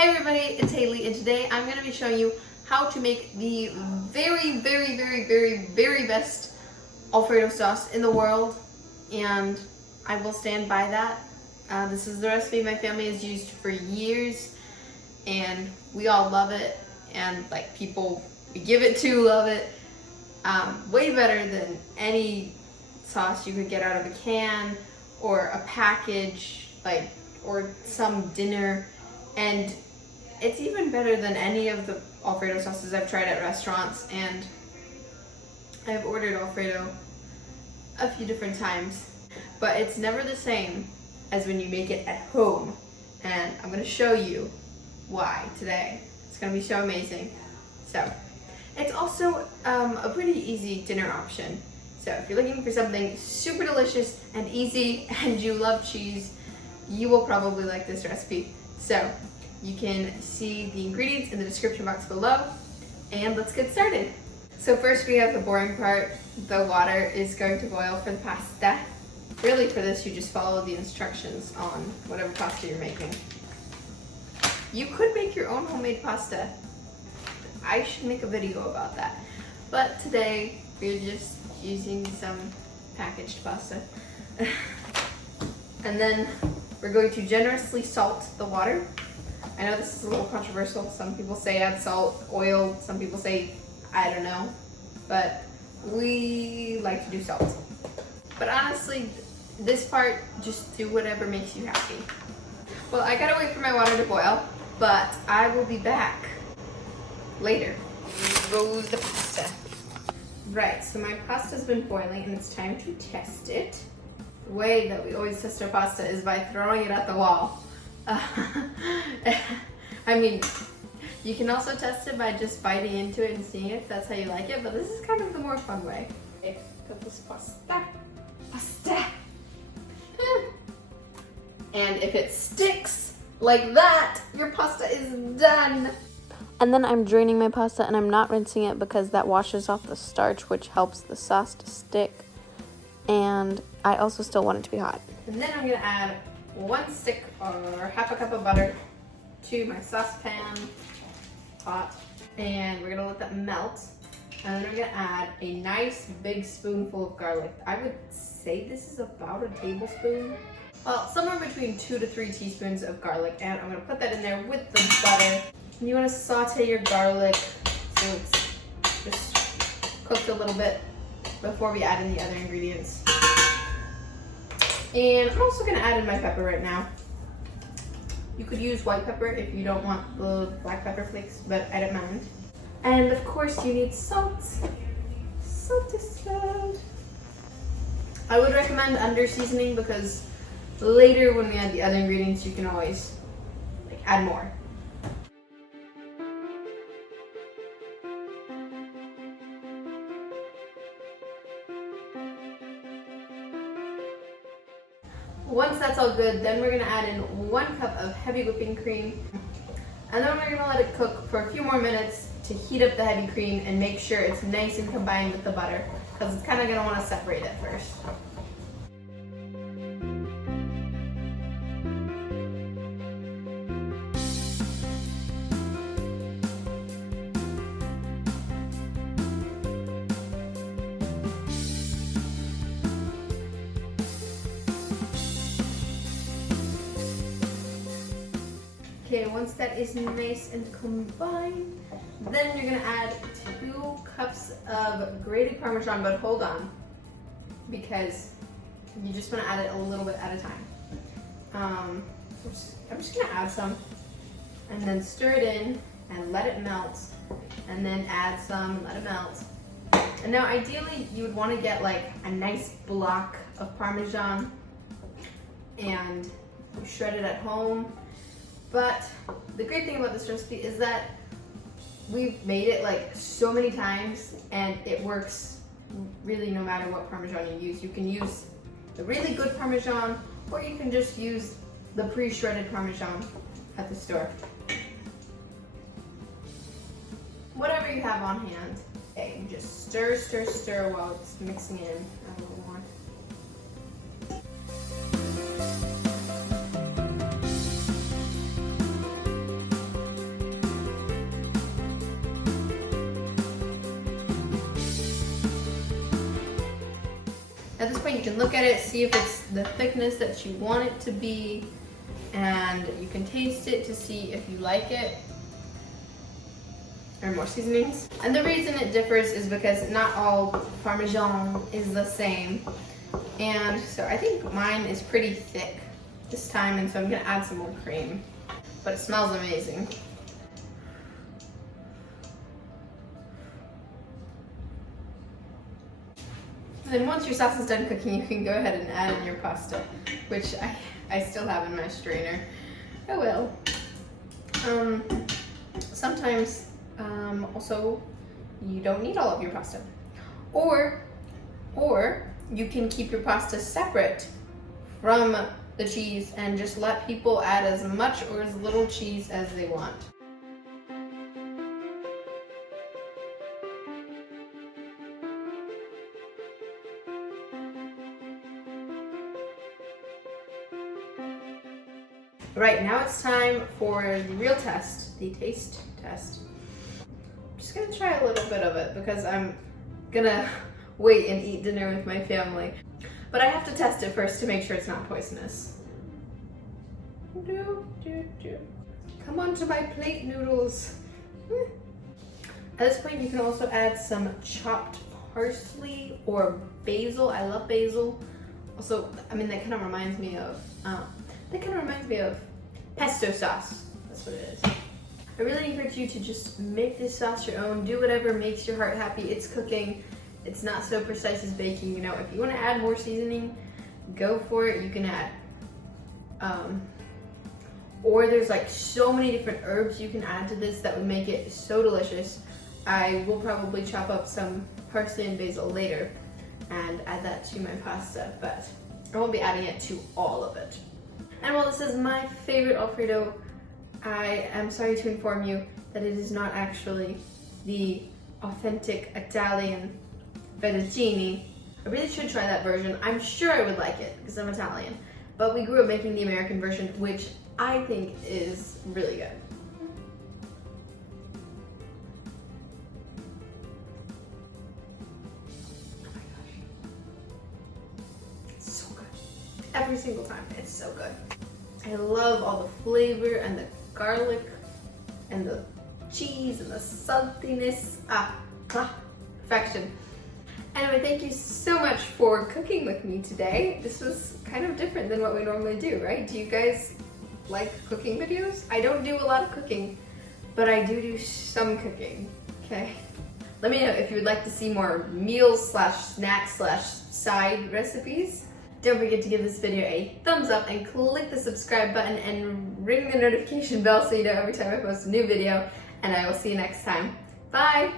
Hey everybody, it's Haley, and today I'm going to be showing you how to make the very best Alfredo sauce in the world, and I will stand by that. This is the recipe my family has used for years, and we all love it, and like people we give it to love it. Way better than any sauce you could get out of a can or a package, or some dinner. And it's even better than any of the Alfredo sauces I've tried at restaurants, and I've ordered Alfredo a few different times, but it's never the same as when you make it at home, and I'm going to show you why today. It's going to be so amazing. So it's also a pretty easy dinner option. So if you're looking for something super delicious and easy and you love cheese, you will probably like this recipe. So you can see the ingredients in the description box below, and let's get started. So first we have the boring part. The water is going to boil for the pasta. Really for this you just follow the instructions on whatever pasta you're making. You could make your own homemade pasta. I should make a video about that. But today we're just using some packaged pasta. And then we're going to generously salt the water. I know this is a little controversial. Some people say add salt, oil, some people say I don't know, but we like to do salt. But honestly, this part, just do whatever makes you happy. Well, I gotta wait for my water to boil, but I will be back later. Here goes the pasta. Right, so my pasta's been boiling and it's time to test it. The way that we always test our pasta is by throwing it at the wall. I mean, you can also test it by just biting into it and seeing if that's how you like it, but this is kind of the more fun way. Okay, put this pasta. And if it sticks like that, your pasta is done. And then I'm draining my pasta and I'm not rinsing it because that washes off the starch, which helps the sauce to stick. And I also still want it to be hot. And then I'm gonna add 1 stick or half a cup of butter to my saucepan pot, and we're gonna let that melt. And then I'm gonna add a nice big spoonful of garlic. I would say this is about a tablespoon. Well, somewhere between 2 to 3 teaspoons of garlic, and I'm gonna put that in there with the butter. And you wanna saute your garlic so it's just cooked a little bit before we add in the other ingredients. And I'm also gonna add in my pepper right now. You could use white pepper if you don't want the black pepper flakes, but I don't mind. And of course you need salt. Salt is good. I would recommend under seasoning because later when we add the other ingredients you can always add more. Once that's all good, then we're gonna add in 1 cup of heavy whipping cream. And then we're gonna let it cook for a few more minutes to heat up the heavy cream and make sure it's nice and combined with the butter, because it's kind of gonna wanna separate it first. Okay, once that is nice and combined, then you're gonna add 2 cups of grated Parmesan, but hold on, because you just wanna add it a little bit at a time. I'm just gonna add some, and then stir it in, and let it melt, and then add some, and let it melt. And now ideally, you would wanna get a nice block of Parmesan, and shred it at home. But the great thing about this recipe is that we've made it so many times, and it works really no matter what Parmesan you use. You can use the really good Parmesan, or you can just use the pre-shredded Parmesan at the store. Whatever you have on hand. Okay, you just stir while it's mixing in. Add a little more. You can look at it, see if it's the thickness that you want it to be, and you can taste it to see if you like it. Or more seasonings. And the reason it differs is because not all Parmesan is the same. And so I think mine is pretty thick this time, and so I'm gonna add some more cream. But it smells amazing. And then once your sauce is done cooking, you can go ahead and add in your pasta, which I still have in my strainer. Oh well. Sometimes also you don't need all of your pasta. Or you can keep your pasta separate from the cheese and just let people add as much or as little cheese as they want. Right, now it's time for the real test, the taste test. I'm just gonna try a little bit of it because I'm gonna wait and eat dinner with my family. But I have to test it first to make sure it's not poisonous. Come onto my plate, noodles. At this point, you can also add some chopped parsley or basil. I love basil. Also, I mean, that kind of reminds me of pesto sauce. That's what it is. I really encourage you to just make this sauce your own. Do whatever makes your heart happy. It's cooking. It's not so precise as baking. You know, if you want to add more seasoning, go for it. You can add, or there's like so many different herbs you can add to this that would make it so delicious. I will probably chop up some parsley and basil later and add that to my pasta, but I won't be adding it to all of it. And while this is my favorite Alfredo, I am sorry to inform you that it is not actually the authentic Italian fettuccine. I really should try that version. I'm sure I would like it because I'm Italian. But we grew up making the American version, which I think is really good. Oh my gosh. It's so good. Every single time, it's so good. I love all the flavor and the garlic and the cheese and the saltiness. Perfection. Anyway, thank you so much for cooking with me today. This was kind of different than what we normally do, right? Do you guys like cooking videos? I don't do a lot of cooking, but I do some cooking, okay? Let me know if you would like to see more meals / snacks / side recipes. Don't forget to give this video a thumbs up and click the subscribe button and ring the notification bell so you know every time I post a new video. And I will see you next time. Bye!